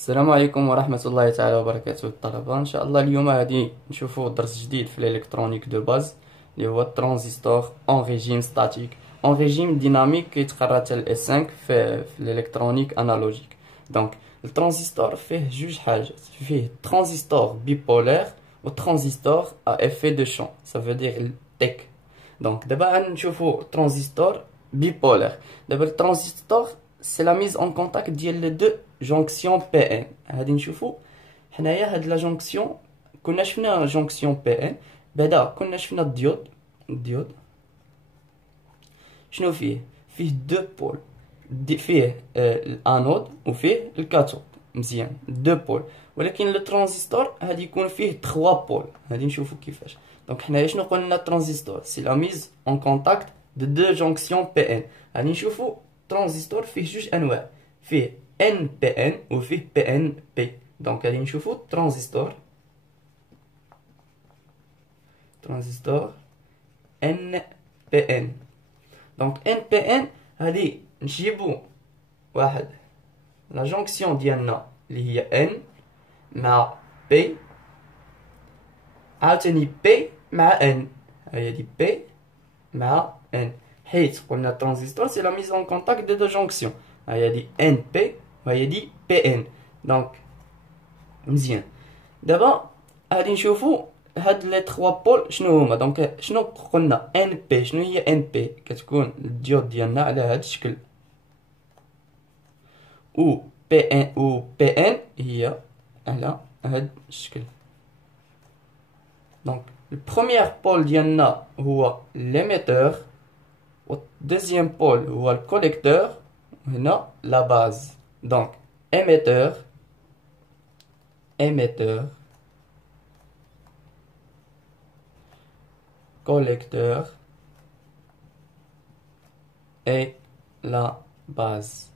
السلام عليكم ورحمة الله تعالى وبركاته الطلبة. إن شاء الله اليوم غادي نشوفوا درس جديد في الإلكترونيك دو باز اللي هو الترانزستور اون ريجيم ستاتيك اون ريجيم ديناميك كيتقرا حتى ال S5 في الإلكترونيك أنالوجيك. دونك الترانزستور فيه جوج حاجات، فيه ترانزستور بيبولار و ترانزستور ا افي دو شون، ça veut dire التك. دونك دابا غنشوفوا ترانزستور بيبولار. دابا الترانزستور سي لا ميز اون كونتاكت ديال لي دو جونكسيون بي ان. غادي نشوفوا حنايا هاد لا جونكسيون، كنا شفنا جونكسيون بي ان، بعدا كنا شفنا الديود شنو فيه دو بول، فيه الانود وفيه الكاثود، مزيان دو بول. ولكن لو ترانزستور غادي يكون فيه 3 بول، غادي نشوفوا كيفاش. دونك حنايا شنو قلنا ترانزستور سي لا ميز اون كونتاكت دو جونكسيون بي ان. غادي نشوفوا ترانزستور فيه جوج انواع، فيه ان بي ان وفيه بي ان بي. دونك غادي نشوفوا ترانزستور ان بي ان. دونك ان بي ان غادي نجيبو واحد لا جونكسيون ديالنا اللي هي ان مع بي، عاوتاني بي مع ان، هي دي بي مع ان، حيت قلنا ترانزستور سي لا ميز اون كونتاكت دو جونكسيون، هي دي ان بي وهي دي بي ان. دونك مزيان. دابا غادي نشوفوا هاد لي 3 بول شنو هما. دونك شنو قلنا ان بي، شنو هي ان بي؟ كتكون الديود ديالنا على هاد الشكل، و بي ان هي على هاد الشكل. دونك البروميير بول ديالنا هو ليميتور، و الدوزيام بول هو الكوليكتور، هنا لا باز. دونك émetteur collecteur et la base.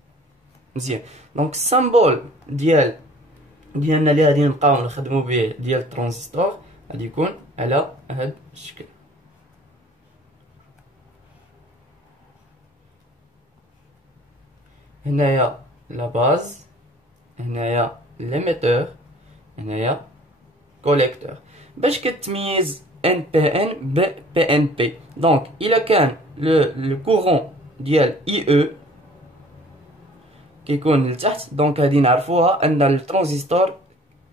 مزيان. دونك السامبول ديالنا اللي غادي نبقاو نخدمو به ديال الترانزستور غادي يكون على هاد الشكل. هنايا لا باز، هنايا ليميتور، هنايا كوليكتور. باش كتميز ان بي ان ب بي ان بي؟ دونك الا كان لو كورون ديال اي او كيكون لتحت، دونك غادي نعرفوها ان الترانزستور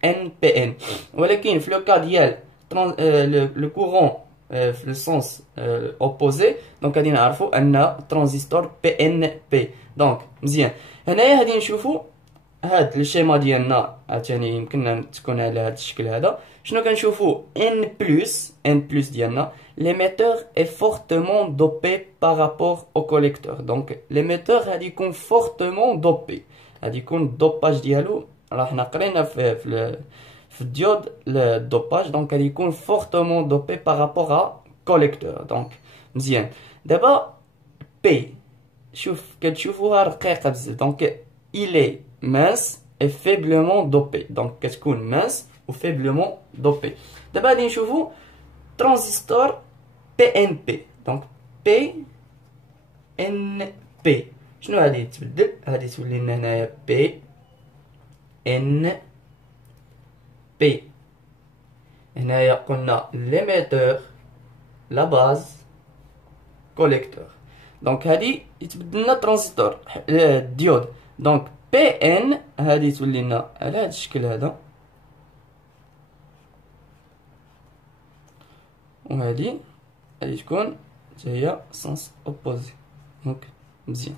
ان بي ان. ولكن في لو كا ديال لو كورون في السونس اوبوزي، دونك غادي نعرفو ان الترانزستور بي ان بي. دونك مزيان. هنايا غادي نشوفو هاد الشيما ديالنا عاوتاني يمكننا تكون على هاد الشكل هذا. شنو كنشوفو ان بلس ديالنا l'émetteur est fortement dopé par rapport au collecteur. donc l'émetteur غادي يكون fortement dopé، غادي يكون الدوباج ديالو راه حنا قرينا في الديود الدوباج، دونك غادي يكون fortement dopé par rapport à collecteur. دونك مزيان. دابا بي شوف كتشوفوها رقيقه بزاف، دونك il est mince et faiblement dopé. donc كتكون mince و faiblement dopé. دابا غادي نشوفو ترانزستور بي ان بي. دونك بي ان بي شنو غادي تبدل؟ غادي تولي لنا هنايا بي ان بي. هنايا قلنا ليميتور، لا باز، كوليكتور. دونك هادي يتبدل لنا ترانزستور ديود. دونك بي ان هادي تولي لنا على هاد الشكل هذا، وهادي غادي تكون هي سونس اوبوزي. دونك مزيان.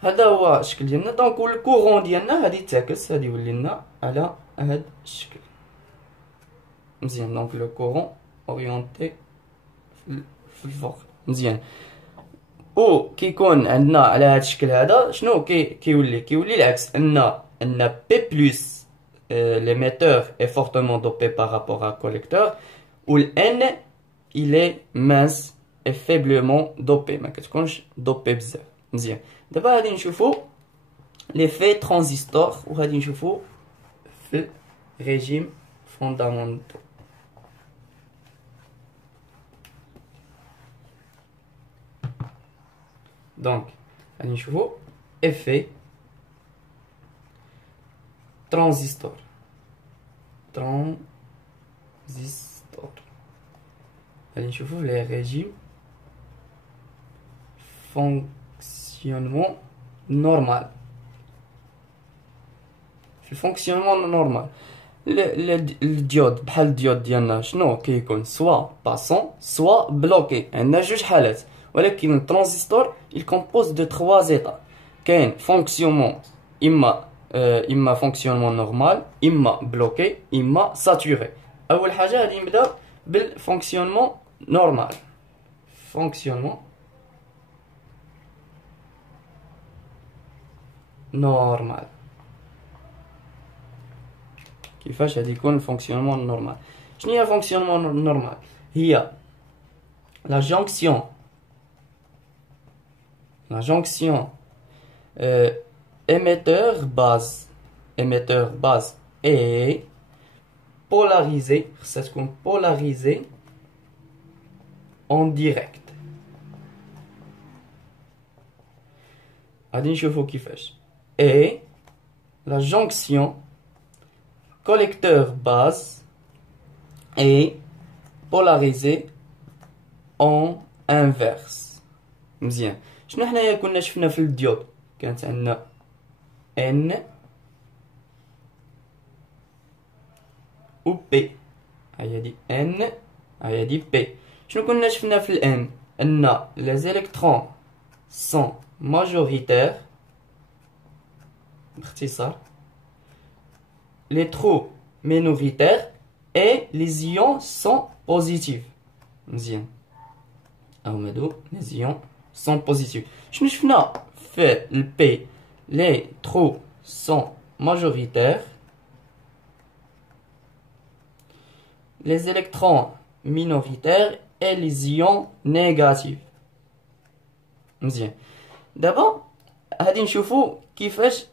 هذا هو الشكل ديالنا. دونك والكورون ديالنا غادي تعكس، غادي يولي لنا على هاد الشكل. مزيان. دونك لو كورون اورينتي في الفوق. مزيان. و كيكون عندنا على هاد الشكل هذا شنو كيولي العكس، ان بي بلس l'émetteur est fortement dopé par rapport à collecteur، و n il est mince et faiblement dopé، ما كتكونش دوبي بزاف. مزيان. دابا غادي نشوفو ليفي ترانزستور، و غادي نشوفو في ريجيم فوندامونتال. دونك غادي نشوفو effet transistor غادي نشوفو لي ريجيم fonctionnement normal في الفونكسيونمون نورمال الديود بحال الديود ديالنا شنو كيكون سوا باسون سوا بلوكي عندنا جوج حالات ولكن الترانزستور il compose de 3 états كاين فونكسيونمون اما فونكسيونمون نورمال اما بلوكي اما ساتوري اول حاجه غادي نبدا بالفونكسيونمون نورمال فونكسيونمون نورمال كيفاش غادي يكون الفونكسيونمون نورمال شنو هي الفونكسيونمون نورمال هي لا جونكسيون émetteur base est polarisé خصها تكون polarisé en direct غادي نشوفو كيفاش et la jonction collecteur base est polarisé en inverse مزيان شنو حنايا كنا شفنا في الديود كانت عندنا N و P هي دي N هي دي P شنو كنا شفنا في ال N ان les électrons sont majoritaires باختصار les trous minoritaires et les ions sont positifs مزيان هما هادو les ions sont positifs شنو شفنا في ال P les trous sont majoritaires les électrons minoritaires et les ions négatifs مزيان دابا غادي نشوفو كيفاش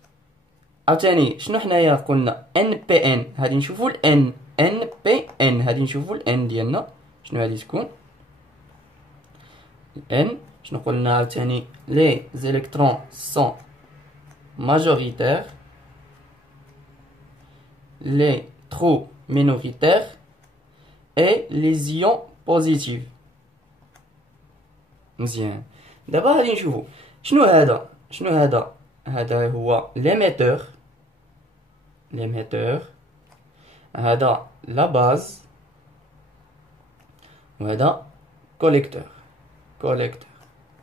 عاوتاني شنو حنايا قلنا NPN غادي نشوفو ال NPN غادي نشوفو ال N ديالنا شنو غادي تكون N شنو قلنا عاوتاني les électrons sont majoritaires les trous minoritaires et les ions positifs مزيان دابا غادي نشوفو شنو هذا هو l'émetteur هذا لا باز وهذا collecteur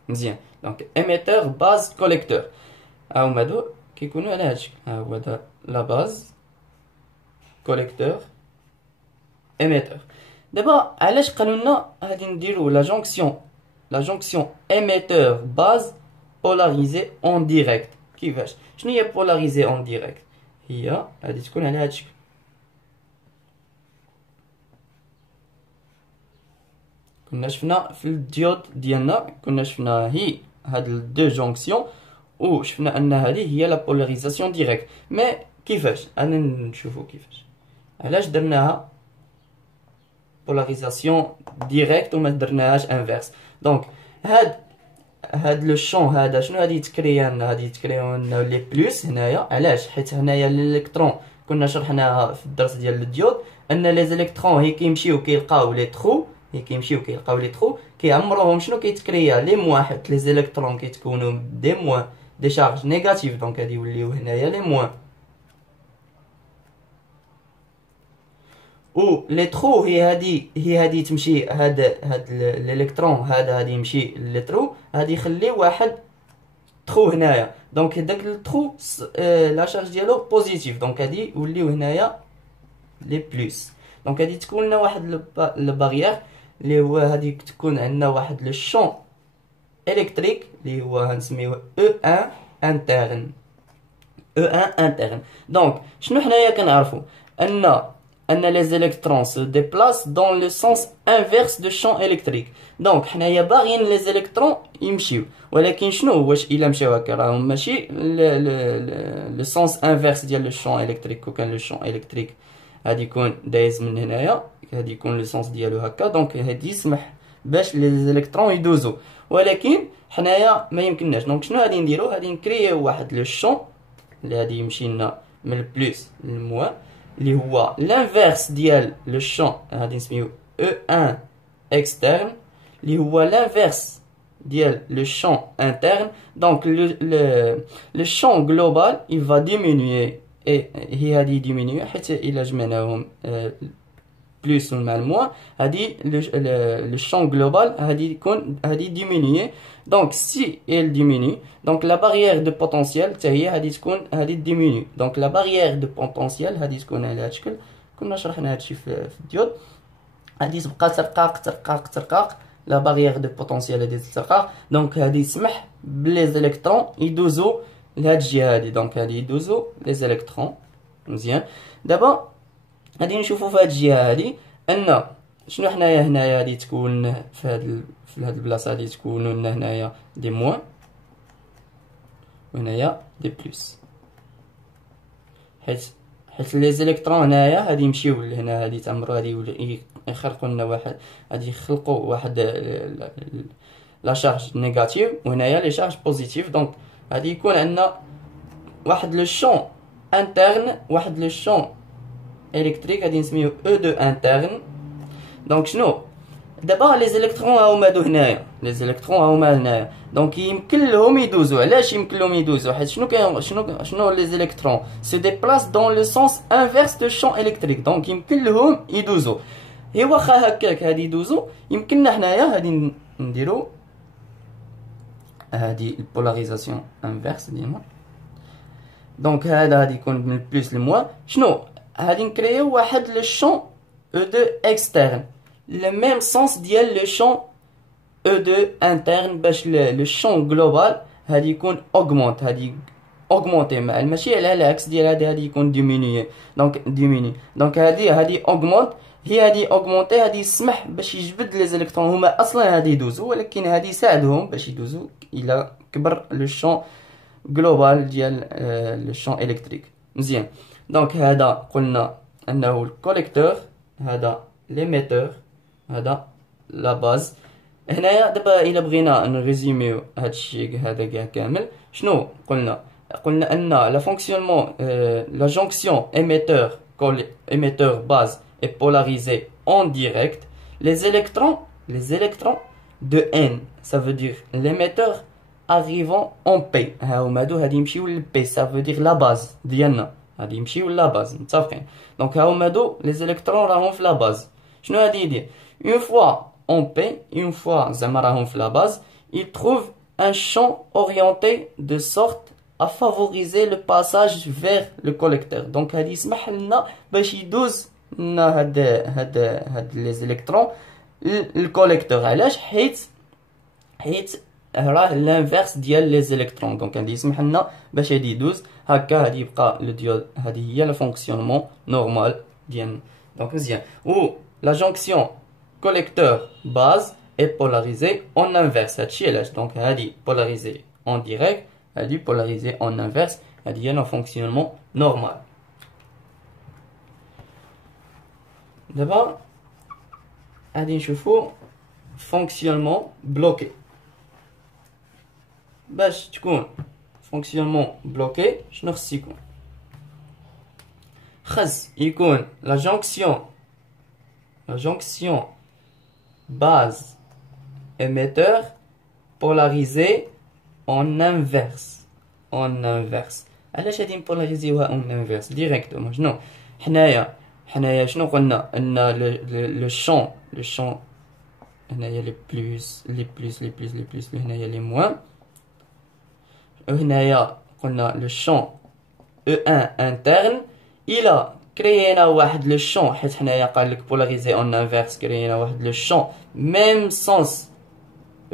مزيان دونك émetteur باز collecteur هاهما هادو كيكونوا على هادشي ها هو هذا لا باز collecteur émetteur دابا علاش قالوا لنا غادي نديرو لا جونكسيون émetteur باز polarisé en direct كيفاش شنو هي polarisé en direct هي غادي تكون على هاد الشكل كنا شفنا في الديود ديالنا كنا شفنا هي هاد دو جونكسيون و شفنا ان هذه هي لا بولاريزاسيون ديريكت مي كيفاش انا نشوفو كيفاش علاش درناها بولاريزاسيون ديريكت وما درناهاش انفيرس دونك هاد لو شون هذا شنو غادي يتكريا لنا غادي يتكريو لنا لي بلس هنايا علاش حيت هنايا الالكترون كنا شرحناها في الدرس ديال الديود ان لي زيليكترون هي كيمشيو كيلقاو لي ترو كيعمروهم شنو كيتكريا لي موان حيت لي زيليكترون كيتكونوا دي موان دي شارج نيجاتيف دونك غادي يوليو هنايا لي موان و لي ترو هي هادي تمشي هاد الالكترون هذا غادي يمشي لي ترو غادي يخلي واحد ترو هنايا دونك داك الترو لا شارج ديالو بوزيتيف دونك غادي يوليو هنايا لي بلس دونك غادي تكون لنا واحد البارير اللي هو غادي تكون عندنا واحد لو شون الكتريك اللي هو غنسميوه E1 interne دونك شنو حنايا كنعرفوا ان les électrons se déplacent dans le sens inverse de champ électrique دونك حنايا باغيين les électrons يمشيو ولكن شنو واش الا مشاو هكا راهم ماشي le sens inverse ديال le champ électrique وكان le champ électrique غادي يكون دايز من هنايا غادي يكون لو سونس ديالو هكا دونك هادي يسمح باش لي زيليكترون يدوزو ولكن حنايا ما يمكنناش دونك شنو غادي نديرو غادي نكرييو واحد لو شون اللي غادي يمشي لنا من البلس للموان اللي هو l'inverse ديال لو شون غادي نسميو E1 externe اللي هو l'inverse ديال le champ interne. Donc le champ global il va diminuer et هي هادي diminuer حيت إلا جمعناهم plus مع الموان هادي le champ global هادي يكون هادي diminuer. Donc si elle diminue donc la barrière de potentiel حتى هي هادي تكون هادي diminue. Donc la barrière de potentiel هادي تكون على هاد الشكل. كنا شرحنا هادشي في الديود. هادي تبقى ترقاق لا باريير دو بوتونسيال هادي ترقاق. دونك هادي يسمح بلي زيليكترون يدوزو لهاد الجهه هادي. دونك هادي يدوزو لي زيليكترون مزيان. دابا غادي نشوفو في هاد الجهه هادي ان شنو حنايا هنايا غادي تكون في هاد البلاصه غادي تكونوا لنا هنايا دي موان وهنايا دي بلس حيت لي زيليكترون هنايا غادي يمشيو لهنا هادي تمرو غادي يخلقوا لنا واحد غادي يخلقوا واحد لا شارج نيجاتيف وهنايا لي شارج بوزيتيف. دونك غادي يكون عندنا واحد لو شون انترن واحد لو شون الكتريك غادي نسميو او2 انترن. دونك شنو دابا لي زيليكترون هاهما دو هنايا لي زيليكترون هاهما هنايا. دونك يمكن لهم يدوزو. علاش يمكن لهم يدوزو؟ حيت شنو لي زيليكترون سو ديبلاس دون لو سونس انفيرس دو شون الكتريك. دونك يمكن لهم يدوزو. هي واخا هكاك هادي يدوزو يمكننا حنايا هادي نديرو هادي البولاريزاسيون انفيرس ديالنا. دونك هذا غادي يكون من البلس للموان. شنو غادي نكريو واحد لو شون او2 اكسترن le même sens ديال لو شون E2 interne باش لو شون جلوبال هادي يكون augmente هادي augmenter ماشي على العكس ديال هادي يكون diminuer. دونك هادي augmente هي هادي augmenter هادي يسمح باش يجبد لي زيليكترون هما اصلا هادي يدوزو ولكن هادي يساعدهم باش يدوزو الى كبر لو شون جلوبال ديال لو شون الكتريك مزيان. دونك هذا قلنا انه الكوليكتور هذا ليميتور هذا لا باز. هنايا دابا الا بغينا نريزوميو هادشي هذا كاع كامل شنو قلنا ان لا فونكسيونمون لا جونكسيون émetteur base est polarisée en direct. Les électrons de N ça veut dire l'émetteur arrivant en P ها هما هادو هادي يمشيو ل P ça veut dire la base ديالنا هادي يمشيو لا باز متفقين. دونك ها هما هادو لي زيليكترون راهم في لا باز. شنو غادي يدير une fois en P une fois زعما راهم في لا باز il trouve un champ orienté de sorte à favoriser le passage vers le collecteur. donc هادي يسمح لنا باش يدوز لنا هاد لي زيليكترون الكوليكتور. علاش؟ حيت راه لانفيرس ديال لي زيليكترون. دونك غادي يسمح لنا باش هادي يدوز هكا غادي يبقى لو ديود. هادي هي لا فونكسيونمون نورمال ديالنا. دونك مزيان و لا جونكسيون collecteur base est polarisée en inverse. هادشي علاش دونك هادي polarisée en direct هادي polarisée en inverse. هادي هي لو فونكسيونمون نورمال. دابا غادي نشوفو فونكسيونمون بلوكي. باش تكون فونكسيونمون بلوكي شنو خص يكون؟ خص يكون لا jonction base émetteur polarisé en inverse. علاش غادي نبولاريزيوها en inverse ديريكتومون؟ شنو حنايا شنو قلنا ان لو شون هنايا لي بلس هنايا لي موان هنايا قلنا لو شون E1 interne الى كريينا واحد لو شون حيت حنايا قال لك بولاريزي اون انفيرس كريينا واحد لو شون ميم سونس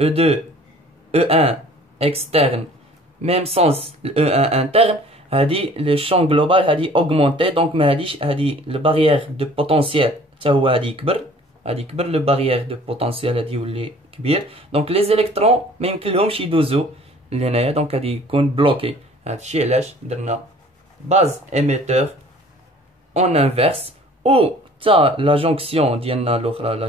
E2 E1 externe ميم سونس E1 interne هادي لو شون جلوبال هادي اوغمونتي. دونك ما هادي لو باريير دو بوتونسيال حتى هو هادي يكبر لو باريير دو بوتونسيال هادي يولي كبير. دونك لي زيليكترون ما يمكن لهمش يدوزو لهنايا. دونك هادي يكون بلوكي. هادشي علاش درنا باز émetteur en inverse ou ta la jonction ديالنا الاخرى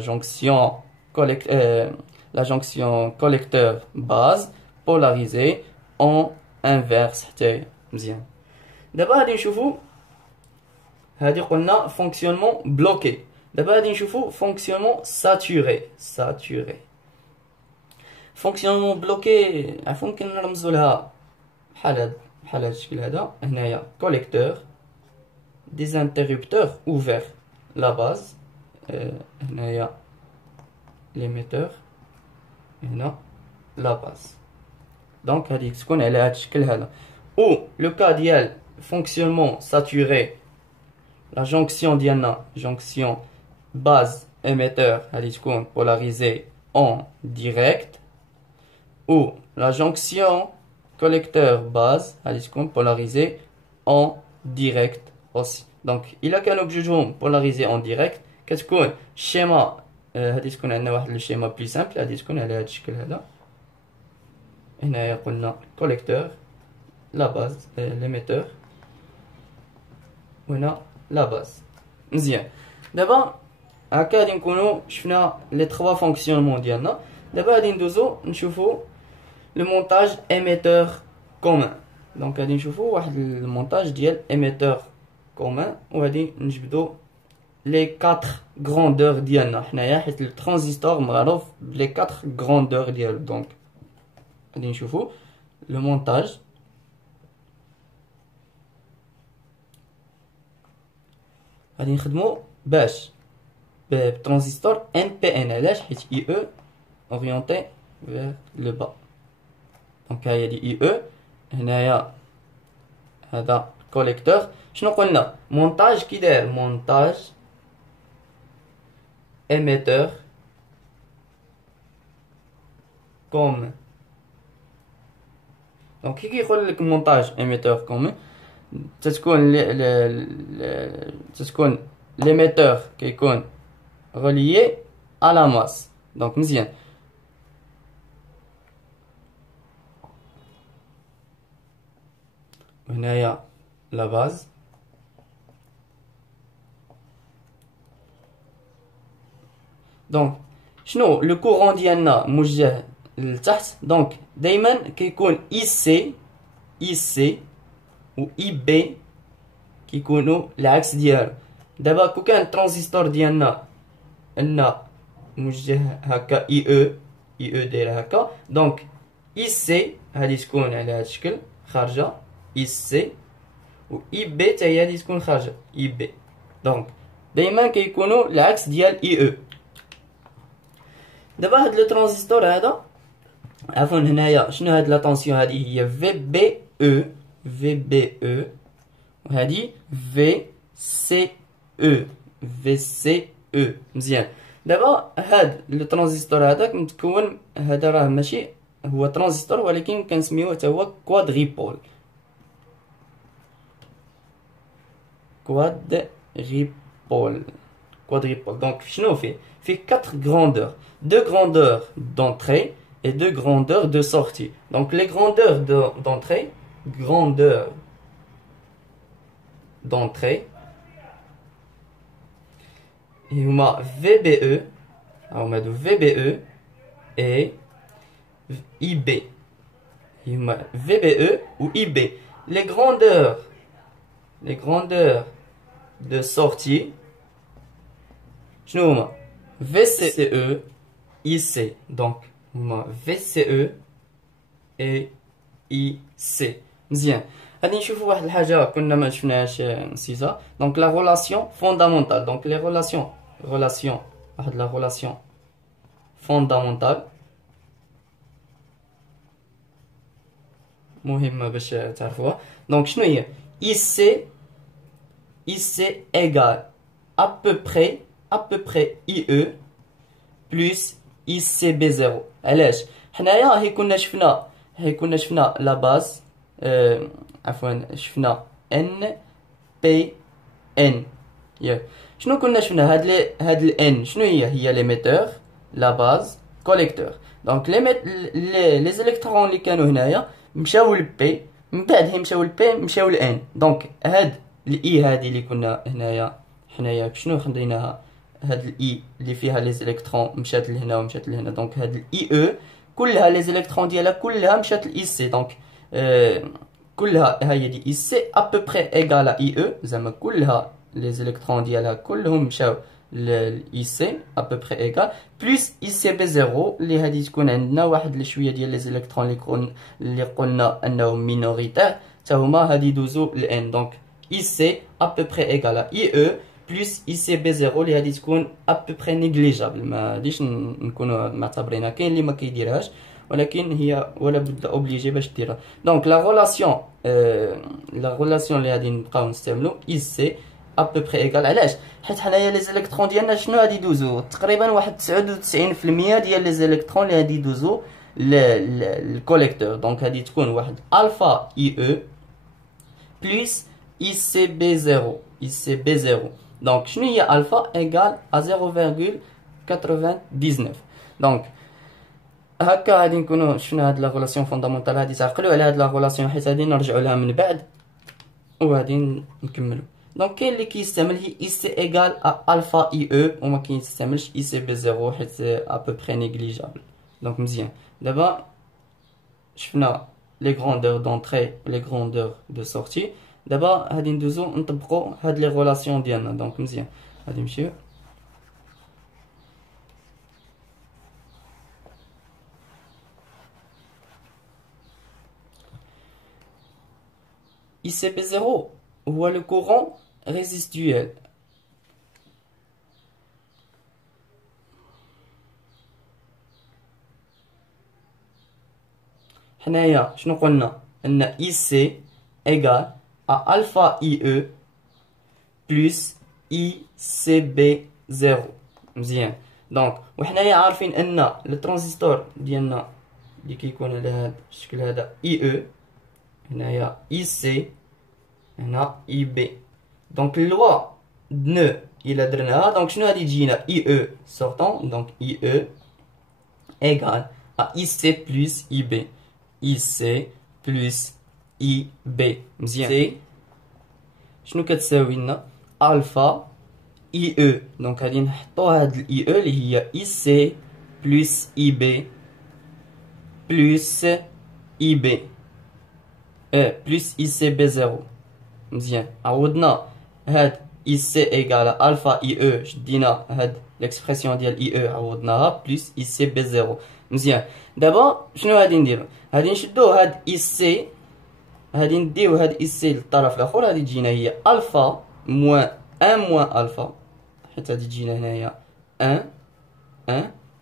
la jonction collecteur base polarisée en inverse حتى مزيان. دابا غادي نشوفو هذه قلنا fonctionnement bloqué. دابا غادي نشوفو fonctionnement saturé. fonctionnement bloqué عفوا يمكن نرمزو لها بحال هذا الشكل هذا. هنايا collecteur, des interrupteurs ouverts, la base, هنايا l'émetteur, هنا la base. Donc هذه تكون على هذا الشكل هذا. ou le cas ديال fonctionnement saturé, la jonction ديالنا jonction base émetteur هذه تكون polarisée en direct, ou la jonction collecteur base هذه تكون polarisée en direct aussi. donc الا كانوا بجوجهم polarisés en direct كتكون الشيما هذه تكون عندنا واحد لو شيما بلي سامبل. هذه تكون على هذا الشكل هذا. هنايا قلنا collecteur, la base, l'émetteur, وهنا la base. مزيان. دابا هكا غادي نكونوا شفنا لي 3 فونكسيونمون ديالنا. دابا غادي ندوزو نشوفو لو مونتاج émetteur commun. دونك غادي نشوفو واحد المونتاج ديال émetteur commun وغادي نجبدو لي 4 غروندور ديالنا حنايا حيت الترانزستور معروف بلي 4 غروندور ديالو. دونك غادي نشوفو لو مونتاج. غادي نخدمو باش بترانزستور NPN. علاش؟ حيت IE اورينتي vers le bas. دونك هاهي دي IE. هنايا هذا كوليكتور. شنو قلنا؟ مونتاج كي داير مونتاج émetteur commun. دونك كي كيقول لك مونتاج émetteur commun تتكون l'émetteur كيكون relié à la masse. دونك مزيان. وهنايا لا باز. دونك شنو لو كورون ديالنا موجه لتحت. دونك دائما كيكون IC و IB كيكونوا العكس ديالو. دابا كون كان الترانزستور ديالنا ان موجه هكا IE دايره هكا. دونك IC هذه تكون على هذا الشكل خارجه IC و IB حتى هي هذه تكون خارجه IB. دونك دائما كيكونوا العكس ديال IE. دابا هاد لو ترانزستور هذا عفوا هنايا شنو هاد لا طونسيون هذه هي VBE وهذه VCE. مزيان. دابا هاد لو ترانزستور هذاك متكون هذا راه ماشي هو ترانزستور ولكن كنسميوه حتى هو كوادريبول. دونك شنو فيه 4 grandeurs, 2 grandeurs d'entrée et 2 grandeurs de sortie. Donc les grandeurs d'entrée هما VBE et IB. هما VBE ou IB. Les grandeurs de sortie شنو هما VCE IC. donc هما VCE et IC. مزيان. غادي نشوفوا واحد الحاجه كنا ما شفناهاش نسيتها. دونك لا ريلاسيون فوندامونتال. دونك لي ريلاسيون واحد لا ريلاسيون فوندامونتال مهمه باش تعرفوها. دونك شنو هي IC égale à peu près IE plus ICB0. علاش؟ حنايا هي كنا شفنا لا باز عفوا شفنا NPN. شنو كنا شفنا هاد ال N شنو هي ليميتور لا باز كوليكتور. دونك لي زيليكترون اللي كانوا هنايا مشاو للبي من بعد هي مشاو للبي مشاو لN. دونك هاد الاي هادي اللي كنا هنايا حنايا شنو خديناها هاد الاي اللي فيها لي زيليكترون مشات لهنا ومشات لهنا. دونك هاد الاي او كلها لي زيليكترون ديالها كلها مشات لاي سي. دونك كلها هي دي اي سي ا بو بري ايغال اي او زعما كلها les électrons ديالها كلهم مشاو IC à peu près égal plus ICB0 اللي هذه تكون عندنا واحد شويه ديال لي زيليكترون اللي قلنا انهم مينوريتير حتى هما هذه يدوزوا ل N. دونك IC à peu près égal à IE plus ICB0 اللي هذه تكون à peu près négligeable. ما غاديش نكونوا معتبرينها، كاين اللي ما كيديرهاش ولكن هي ولا بد اوبليجي باش ديرها. دونك لا ريلاسيون اللي غادي نبقاو نستعملو IC à peu près égal. علاش؟ حيت حنايا لي زيليكترون ديالنا شنو غادي يدوزو؟ تقريبا واحد 99% ديال لي زيليكترون اللي غادي يدوزو للكوليكتور. دونك غادي تكون واحد الفا IE plus ICB0 ICB0. دونك شنو هي الفا؟ ايغال ا 0.99. دونك هكا غادي نكونوا شفنا هاد لا ريلاسيون فوندامونتال. هادي تعقلوا على هاد لا ريلاسيون حيت غادي نرجعوا لها من بعد وغادي نكملوا. دونك كاين اللي كيستعمل هي IC ايغال ا الفا IE وما كيستعملش ICB0 حيت ا بو بري نيغليجابل. دونك مزيان. دابا شفنا لي غروندور دونطري لي غروندور دو سورتي. دابا غادي ندوزو نطبقوا هاد لي ريلاسيون ديالنا. دونك مزيان غادي نمشيو ICB0 هو le courant résiduel. حنايا شنو قلنا؟ ان IC égal à alpha IE plus ICB0. مزيان. دونك وحنايا عارفين ان الترانزستور ديالنا اللي كيكون على هذا الشكل هذا IE، هنايا IC، هنا IB. دونك اللوا نو الى درناها دونك شنو غادي تجينا؟ IE sortant. دونك IE égal à IC plus IB. IC plus IB. مزيان. شنو كتساوي لنا؟ الفا IE. دونك غادي نحطو هاد IE اللي هي IC plus IB plus IB plus ICB0. مزيان. عوضنا هاد IC égal à alpha IE، شدينا هاد l'expression ديال IE عوضناها plus ICB0. مزيان. دابا شنو غادي نديرو؟ غادي نشدو هاد IC، غادي نديو هاد IC للطرف الاخر، غادي تجينا هي الفا موان 1 موان الفا، حيت غادي تجينا هنايا 1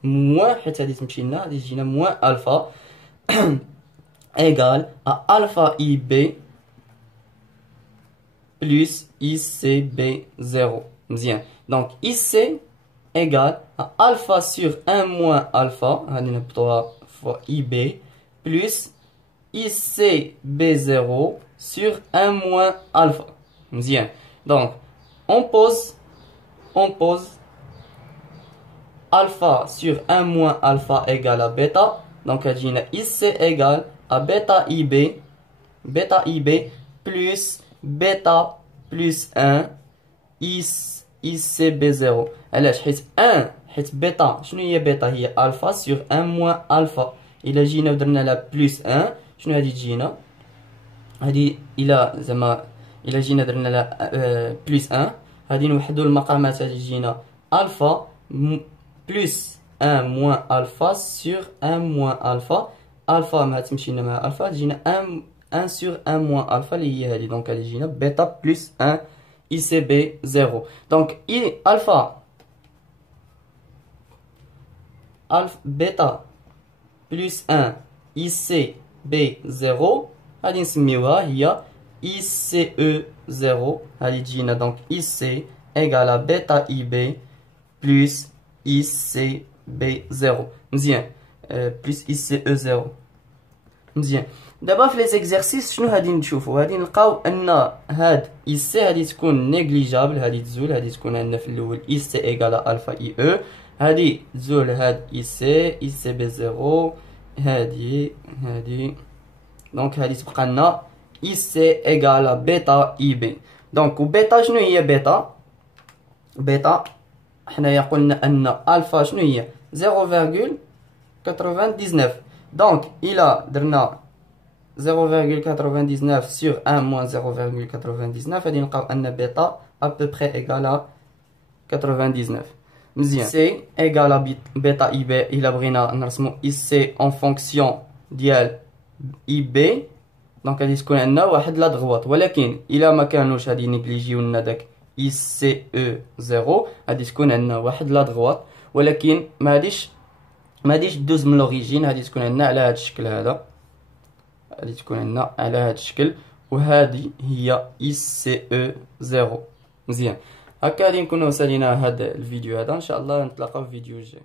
موان، حيت غادي تمشي لنا غادي تجينا موان الفا égal à alpha IB plus ICB0. مزيان. donc IC égale à alpha sur 1 moins alpha، غادي نهبطوها fois IB plus ICB0 sur 1 moins alpha. مزيان. donc on pose alpha sur 1 moins alpha égale à bêta. donc غادي IC égale à bêta IB plus bêta plus 1 ICB0. علاش؟ حيت 1 حيت بيتا شنو هي بيتا؟ هي الفا سور 1 موان الفا. الا جينا ودرنا لها بلس 1 شنو غادي تجينا؟ هادي الا زعما الا جينا درنا لها بلس 1 غادي نوحدو المقامات، غادي تجينا الفا بلس 1 موان الفا سور 1 موان الفا. الفا ما تمشي لنا مع الفا تجينا 1 sur 1 moins alpha اللي هي هذه. دونك غادي تجينا بيتا بلس 1 ICB0. دونك الفا بيتا بلس 1 ICB0 غادي نسميوها هي ICE0. غادي تجينا دونك IC égal à bêta IB plus ICB0. مزيان. plus ICE0. مزيان. دابا في لي زيكزارسيس شنو غادي نشوفو؟ غادي نلقاو ان هاد IC غادي تكون نيغليجابل، غادي تزول، غادي تكون عندنا في الاول IC ايغال الفا IE، غادي تزول هاد ICB0، هادي دونك غادي تبقى لنا IC ايغال بيتا IB. دونك وبيتا شنو هي بيتا؟ بيتا حنايا قلنا ان الفا شنو هي؟ 0.99. دونك الى درنا 0.99 sur 1 moins 0.99 غادي نلقاو ان بيتا à peu près égal à 99. مزيان. C égale à bêta IB إلا بغينا نرسمو IC en fonction ديال IB. دونك غادي تكون عندنا واحد لا دغواط، ولكن إلا ما كانوش غادي نيجليجيو لنا داك ICE 0 غادي تكون عندنا واحد لا دغواط، ولكن ما غاديش دوز من لوريجين، غادي تكون عندنا على هذا الشكل هذا، غادي تكون عندنا على هذا الشكل، وهذه هي ICE 0. مزيان. هكا غادي نكونوا سالينا هذا الفيديو هذا، ان شاء الله نتلاقاو في الفيديو الجاي.